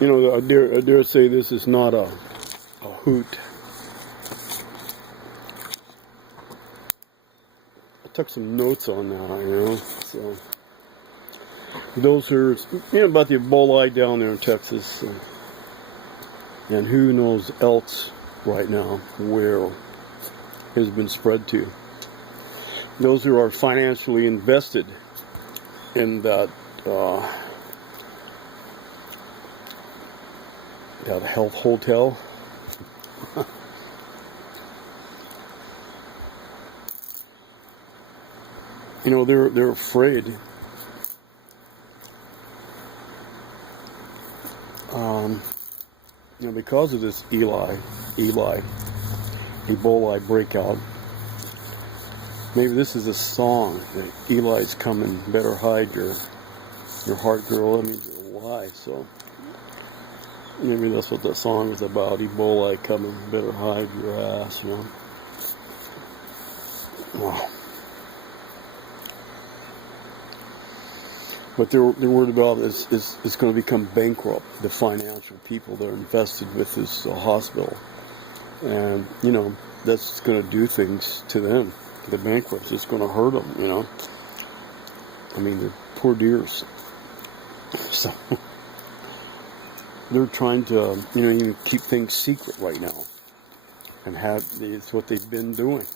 I dare say this is not a hoot. I took some notes on that, so those are, about the Ebola down there in Texas, and who knows else right now where it has been spread to. Those who are financially invested in that health hotel. They're afraid. Because of this Ebola breakout. Maybe this is a song that Eli's coming, better hide your heart, girl, that means you're alive. So maybe that's what that song is about, Ebola coming, better hide your ass, Wow. What they're worried about is going to become bankrupt, the financial people that are invested with this hospital. And, that's going to do things to them. The bankrupt's just going to hurt them, I mean, they're poor dears. So they're trying to, even keep things secret right now. And it's what they've been doing.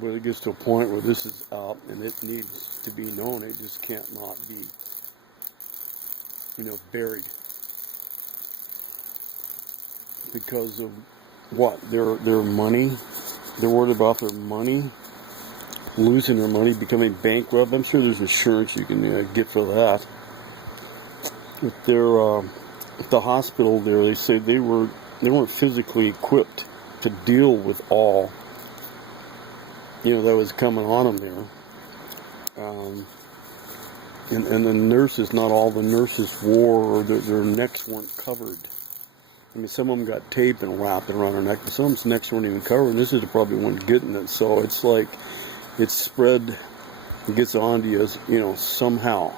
But it gets to a point where this is out and it needs to be known. It just can't not be, buried. Because of what? Their money. They're worried about their money, losing their money, becoming bankrupt. I'm sure there's insurance you can get for that. But at the hospital there, they say they weren't physically equipped to deal with all that was coming on them there. And the nurses, not all the nurses wore, or their necks weren't covered. I mean, some of them got tape and wrapped around their neck, but some of them's necks weren't even covered, and this is probably one getting it. So it's like it's spread, it gets onto you, somehow.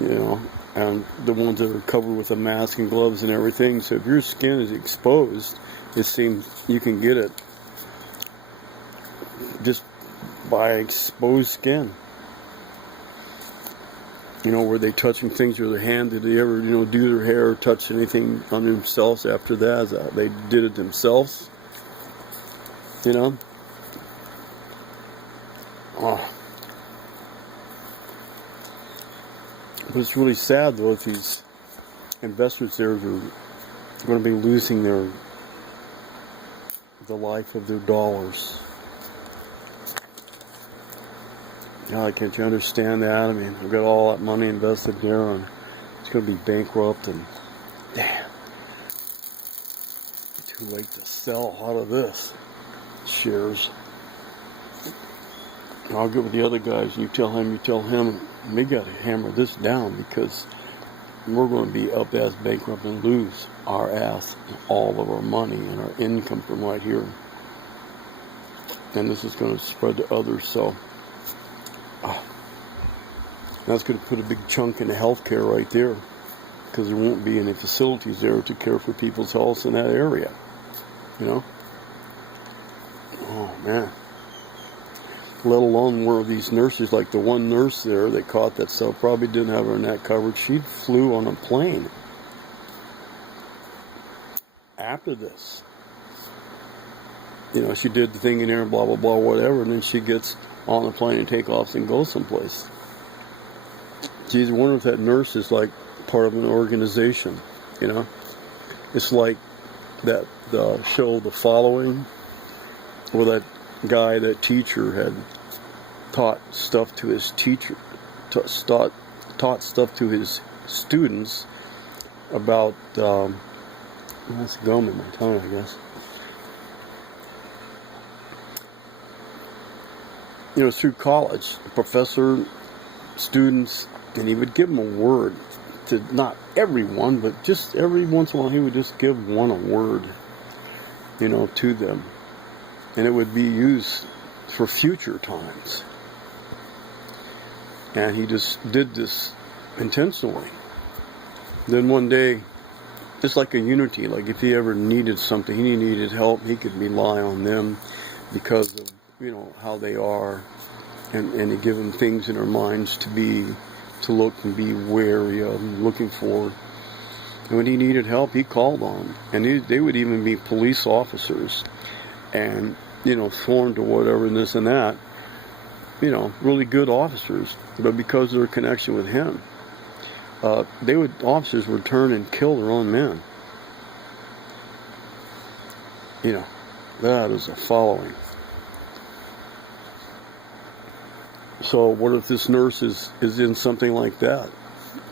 And the ones that are covered with a mask and gloves and everything. So if your skin is exposed, it seems you can get it just by exposed skin. Were they touching things with their hand? Did they ever, do their hair or touch anything on themselves after that? They did it themselves? Oh. But it's really sad, though, if these investors there are going to be losing the life of their dollars. God, can't you understand that? I mean, I've got all that money invested there, and it's going to be bankrupt, and damn, too late to sell out of this shares. I'll get with the other guys, and you tell him, we got to hammer this down, because we're going to be up ass bankrupt and lose our ass and all of our money and our income from right here. And this is going to spread to others, so that's going to put a big chunk into healthcare right there, because there won't be any facilities there to care for people's health in that area. Oh man. Let alone where these nurses, like the one nurse there that caught that stuff, probably didn't have her neck covered. She flew on a plane after this. She did the thing in there and blah, blah, blah, whatever, and then she gets on the plane and take off and go someplace. Geez, I wonder if that nurse is like part of an organization, It's like that show, The Following, where that guy, that teacher, had taught stuff to his taught stuff to his students about, that's gum in my tongue, I guess. Through college, professor, students, and he would give them a word to, not everyone, but just every once in a while he would just give one a word, to them. And it would be used for future times. And he just did this intentionally. Then one day, it's like a unity. Like if he ever needed something, he needed help, he could rely on them because of, how they are, and to give them things in their minds to look and be wary of and looking for. And when he needed help, he called on them. And they would even be police officers and, sworn to whatever and this and that, really good officers. But because of their connection with him, officers would turn and kill their own men. That is a following. So what if this nurse is in something like that,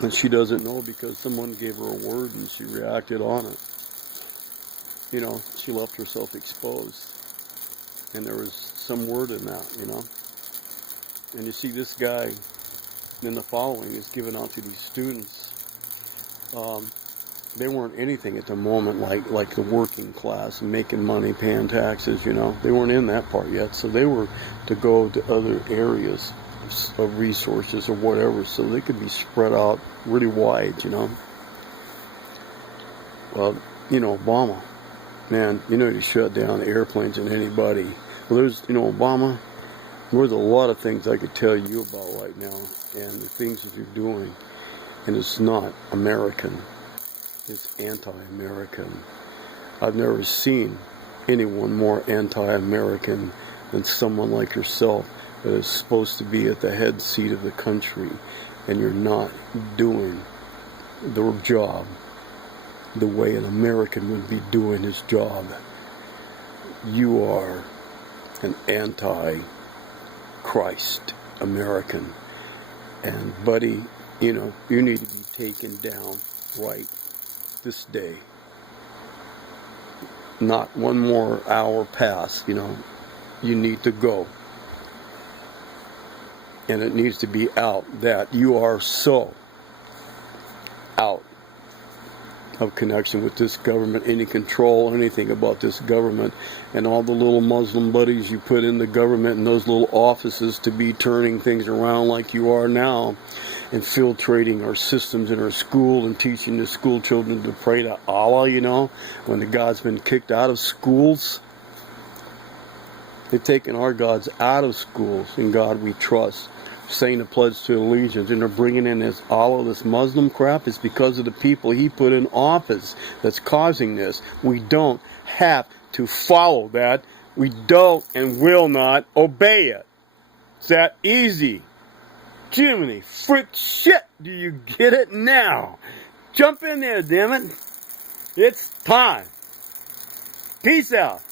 and she doesn't know because someone gave her a word and she reacted on it? She left herself exposed, and there was some word in that, And you see this guy in the following is given out to these students. They weren't anything at the moment like the working class and making money, paying taxes, They weren't in that part yet. So they were to go to other areas of resources or whatever, so they could be spread out really wide, Well, Obama, man, he shut down airplanes and anybody. Well, there's, Obama, there's a lot of things I could tell you about right now and the things that you're doing. And it's not American. It's anti-American. I've never seen anyone more anti-American than someone like yourself that is supposed to be at the head seat of the country, and you're not doing the job the way an American would be doing his job. You are an anti-Christ American. And buddy, you need to be taken down right this day. Not one more hour pass, you need to go. And it needs to be out that you are so out of connection with this government, any control, anything about this government, and all the little Muslim buddies you put in the government and those little offices to be turning things around like you are now, infiltrating our systems in our school and teaching the school children to pray to Allah, when the God's been kicked out of schools. They've taken our gods out of schools. In God we trust, saying the pledge to allegiance, and they're bringing in this Allah, this Muslim crap. It's because of the people he put in office that's causing this. We don't have to follow that. We don't and will not obey it. It's that easy. Jiminy frick shit, do you get it now? Jump in there, damn it. It's time. Peace out.